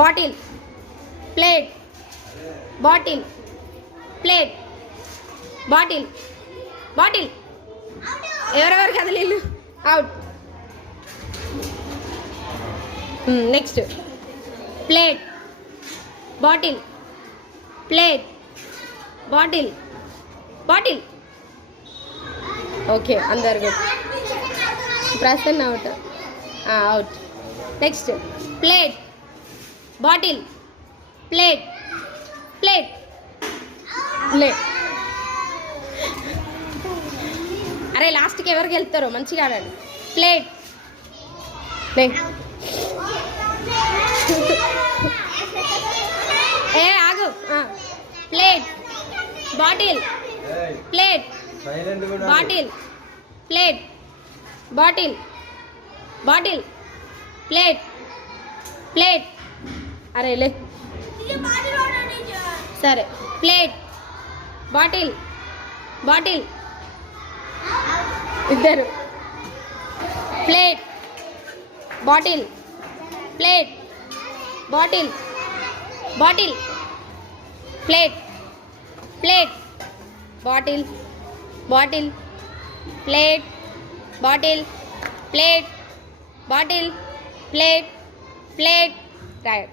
Bottle plate bottle plate bottle bottle ఎవరెవరు కదలీళ్ళు out. Next plate bottle plate bottle bottle. Okay అందరు good. Prasanna out out. Next plate bottle plate plate లే. అరే లాస్ట్కి ఎవరికి వెళ్తారో మంచిగా ఆడండి. ప్లేట్ లే. ఏ ఆగు. Plate bottle plate bottle plate bottle bottle plate plate. అరే లే సరే. ప్లేట్ బాటిల్ బాటిల్ ఇద్దరు. Plate bottle plate bottle bottle plate plate bottle bottle plate bottle plate bottle plate plate. Right.